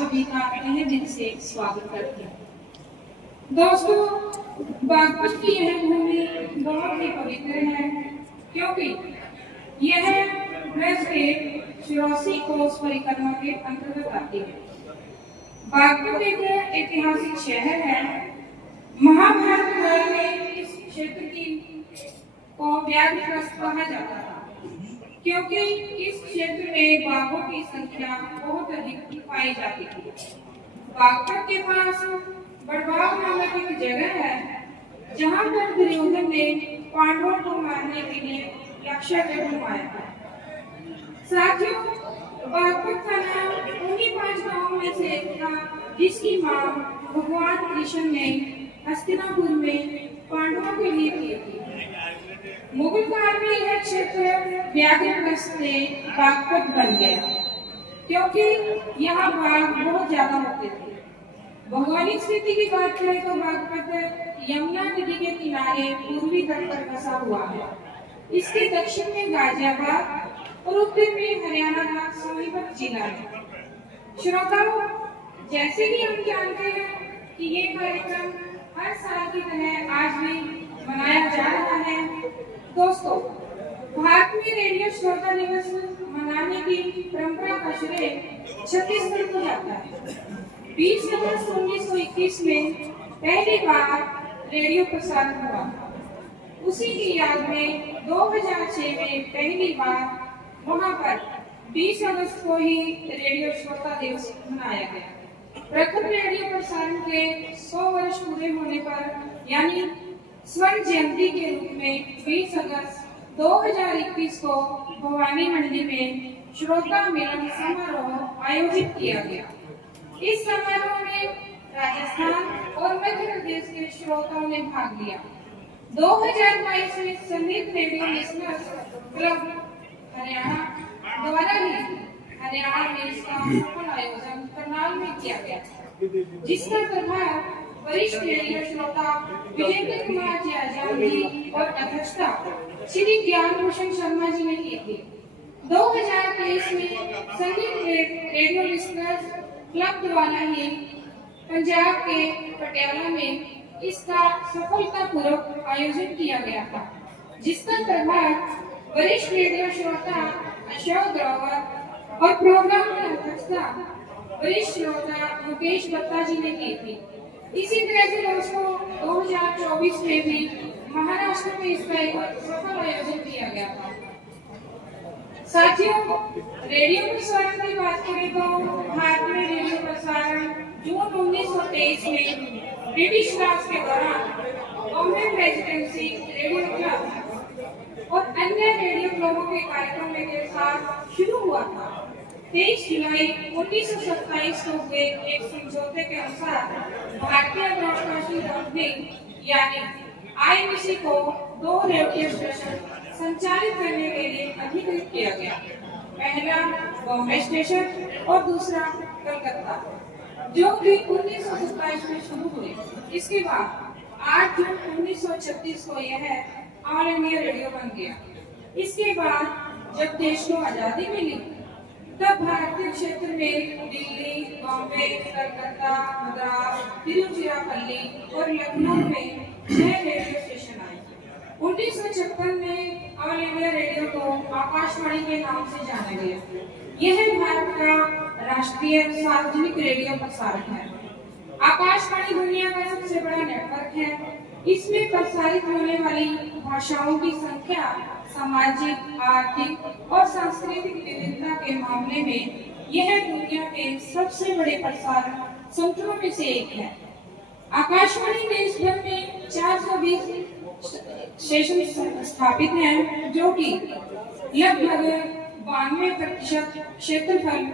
सभी का तहे दिल से स्वागत करती हूँ। दोस्तों, बागपत की यह भूमि बहुत ही पवित्र है क्योंकि यह ब्रज के 84 कोस परिक्रमा के अंतर्गत आती है। बागपत एक ऐतिहासिक शहर है। महाभारत काल में इस क्षेत्र को व्याघ्रप्रस्थ कहा जाता था क्योंकि इस क्षेत्र में बाघों की संख्या बहुत अधिक पाई जाती थी। बागपत के पास बड़वाग नामक एक जगह है जहाँ पर दुर्योधन ने पांडवों को मारने के लिए लक्ष्य घुमाया था। साथियों, बागपत का नाम उन्हीं 5 गांवों में से एक था जिसकी मां भगवान कृष्ण ने हस्तिनापुर में पांडवों के लिए की थी। मुगल काल में यह क्षेत्र व्याघ्रग्रस्त से बागपत बन गया क्योंकि यहाँ बाघ बहुत ज्यादा होते थे। भौगोलिक स्थिति की बात करें तो बागपत यमुना नदी के किनारे पूर्वी तट पर बसा हुआ है। इसके दक्षिण में गाजियाबाद और उत्तर में हरियाणा का सोनीपत जिला है। श्रोताओं, जैसे कि हम जानते हैं कि ये कार्यक्रम हर साल की तरह आज भी मनाया जा रहा है। दोस्तों, भारत में रेडियो श्रोता दिवस मनाने की परंपरा का श्रेय छत्तीसगढ़ को जाता है। 20 अगस्त 1921 में पहली बार रेडियो प्रसारण हुआ। उसी की याद में 2006 में पहली बार वहां पर 20 अगस्त को ही रेडियो श्रोता दिवस मनाया गया। प्रथम रेडियो प्रसारण के 100 वर्ष पूरे होने पर यानी स्वर्ण जयंती के रूप में 20 अगस्त 2021 को भवानी मंडी में श्रोता मिलन समारोह आयोजित किया गया। इस समारोह में राजस्थान और मध्य प्रदेश के श्रोताओं ने भाग लिया। 2022 में संगीत रेडियो लिसनर्स क्लब हरियाणा द्वारा ही हरियाणा में इसका सफल आयोजन करनाल में किया गया, जिसका प्रभाव वरिष्ठ रेडियो श्रोता विजेंद्र कुमार जी आजाद जी और अध्यक्षता श्री ज्ञान भूषण शर्मा जी ने की थी। 2023 में संगीत रेडियो लिसनर्स क्लब द्वारा ही पंजाब के पटियाला में इसका सफलतापूर्वक आयोजन किया गया था, जिसका प्रभाव वरिष्ठ रेडियो श्रोता अशोक ग्रोवर और प्रोग्राम की अध्यक्षता वरिष्ठ श्रोता मुकेश दत्ता जी ने की थी। इसी तरह से दोस्तों 2024 में भी महाराष्ट्र में इसका एक सफल आयोजन किया गया था। साथियों, रेडियो प्रसारण की बात करें तो भारत में रेडियो प्रसारण जून 1923 में ब्रिटिश राज के दौरान बॉम्बे प्रेसिडेंसी रेडियो क्लब और अन्य रेडियो क्लबों के कार्यक्रमों के साथ शुरू हुआ था। 23 जुलाई 1927 को हुए एक समझौते के अनुसार भारतीय ब्रॉडकास्टिंग कंपनी यानी आईबीसी को 2 रेडियो स्टेशन संचालित करने के लिए अधिकृत किया गया। पहला बॉम्बे स्टेशन और दूसरा कलकत्ता, जो कि 1927 में शुरू हुए। इसके बाद 8 जून 1936 को यह ऑल इंडिया रेडियो बन गया। इसके बाद जब देश को आजादी मिली तब भारतीय क्षेत्र में दिल्ली, बॉम्बे, कलकत्ता, मद्रास, तिरुचिरापल्ली और लखनऊ में 6 रेडियो स्टेशन आए। 1956 में ऑल इंडिया रेडियो को आकाशवाणी के नाम से जाना गया। यह भारत का राष्ट्रीय सार्वजनिक रेडियो प्रसारक है। आकाशवाणी दुनिया का सबसे बड़ा नेटवर्क है। इसमें प्रसारित होने वाली भाषाओं की संख्या सामाजिक, आर्थिक और सांस्कृतिक विविधता के मामले में यह दुनिया के सबसे बड़े प्रसारण संगठनों में से एक है। आकाशवाणी देश भर में 420 स्टेशन स्थापित हैं, जो कि लगभग 92% क्षेत्रफल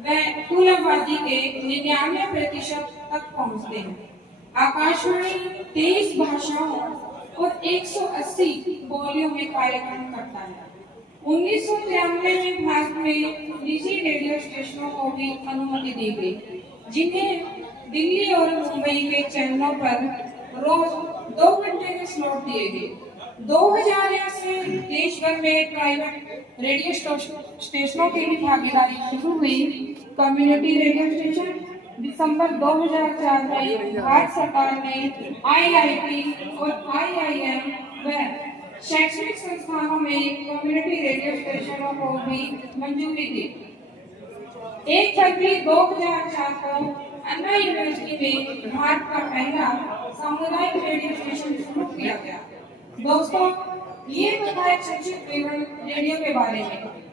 व कुल आबादी के 99% तक पहुंचते हैं। आकाशवाणी 23 भाषाओं और 180 बोलियों में कार्यक्रम करता है। 1993 में भारत में निजी रेडियो स्टेशनों को भी अनुमति दी गई, जिन्हें दिल्ली और मुंबई के चैनलों पर रोज 2 घंटे के स्लॉट दिए गए। 2000 से देश भर में प्राइवेट रेडियो स्टेशनों की भी भागीदारी शुरू हुई। कम्युनिटी रेडियो स्टेशन दिसंबर 2004 में भारत सरकार ने आईआईटी और आईआईएम व शैक्षणिक संस्थानों में कम्युनिटी रेडियो स्टेशनों को भी मंजूरी दी। 1 जनवरी 2004 को अन्ना यूनिवर्सिटी में भारत का पहला सामुदायिक रेडियो स्टेशन शुरू किया गया। दोस्तों, ये तो था एक संक्षिप्त विवरण रेडियो के बारे में।